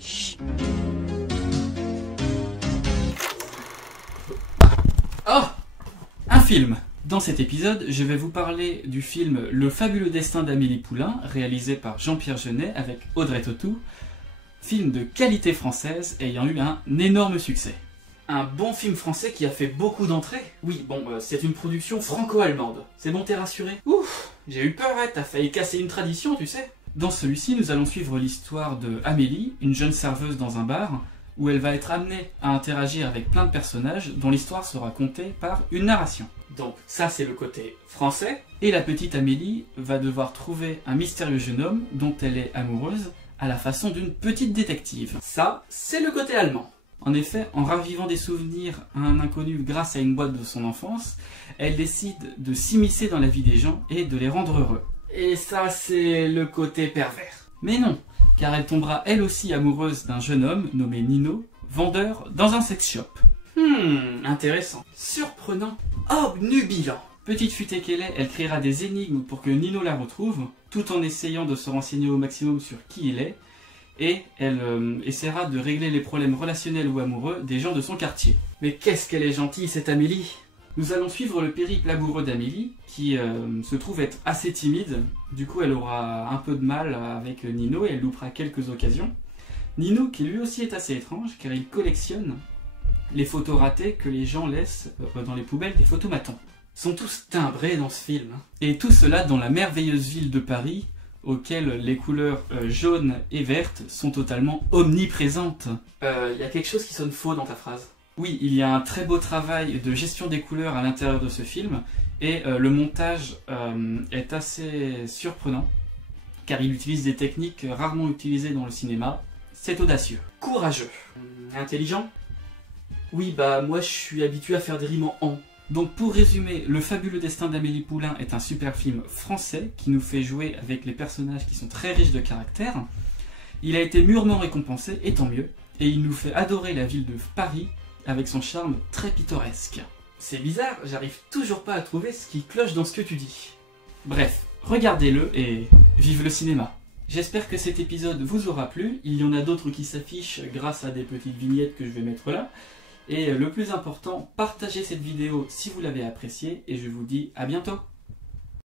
Chut. Oh! Un film! Dans cet épisode, je vais vous parler du film Le fabuleux destin d'Amélie Poulain, réalisé par Jean-Pierre Jeunet avec Audrey Tautou, film de qualité française ayant eu un énorme succès. Un bon film français qui a fait beaucoup d'entrées. Oui, bon, c'est une production franco-allemande. C'est bon, t'es rassuré? Ouf, j'ai eu peur, t'as failli casser une tradition, tu sais. Dans celui-ci, nous allons suivre l'histoire de Amélie, une jeune serveuse dans un bar, où elle va être amenée à interagir avec plein de personnages dont l'histoire sera contée par une narration. Donc ça, c'est le côté français. Et la petite Amélie va devoir trouver un mystérieux jeune homme dont elle est amoureuse à la façon d'une petite détective. Ça, c'est le côté allemand. En effet, en ravivant des souvenirs à un inconnu grâce à une boîte de son enfance, elle décide de s'immiscer dans la vie des gens et de les rendre heureux. Et ça, c'est le côté pervers. Mais non, car elle tombera elle aussi amoureuse d'un jeune homme nommé Nino, vendeur dans un sex shop. Intéressant. Surprenant. Obnubilant. Petite futée qu'elle est, elle créera des énigmes pour que Nino la retrouve, tout en essayant de se renseigner au maximum sur qui il est, et elle essaiera de régler les problèmes relationnels ou amoureux des gens de son quartier. Mais qu'est-ce qu'elle est gentille, cette Amélie! Nous allons suivre le périple amoureux d'Amélie, qui se trouve être assez timide. Du coup, elle aura un peu de mal avec Nino et elle loupera quelques occasions. Nino, qui lui aussi est assez étrange, car il collectionne les photos ratées que les gens laissent dans les poubelles des photomatons. Ils sont tous timbrés dans ce film. Et tout cela dans la merveilleuse ville de Paris, auquel les couleurs jaunes et vertes sont totalement omniprésentes. Y a quelque chose qui sonne faux dans ta phrase. Oui, il y a un très beau travail de gestion des couleurs à l'intérieur de ce film, et le montage est assez surprenant, car il utilise des techniques rarement utilisées dans le cinéma. C'est audacieux. Courageux. Intelligent? Oui, bah moi je suis habitué à faire des rimes en « an ». Donc pour résumer, Le fabuleux destin d'Amélie Poulain est un super film français qui nous fait jouer avec les personnages qui sont très riches de caractère. Il a été mûrement récompensé, et tant mieux, et il nous fait adorer la ville de Paris avec son charme très pittoresque. C'est bizarre, j'arrive toujours pas à trouver ce qui cloche dans ce que tu dis. Bref, regardez-le et vive le cinéma. J'espère que cet épisode vous aura plu, il y en a d'autres qui s'affichent grâce à des petites vignettes que je vais mettre là. Et le plus important, partagez cette vidéo si vous l'avez appréciée et je vous dis à bientôt.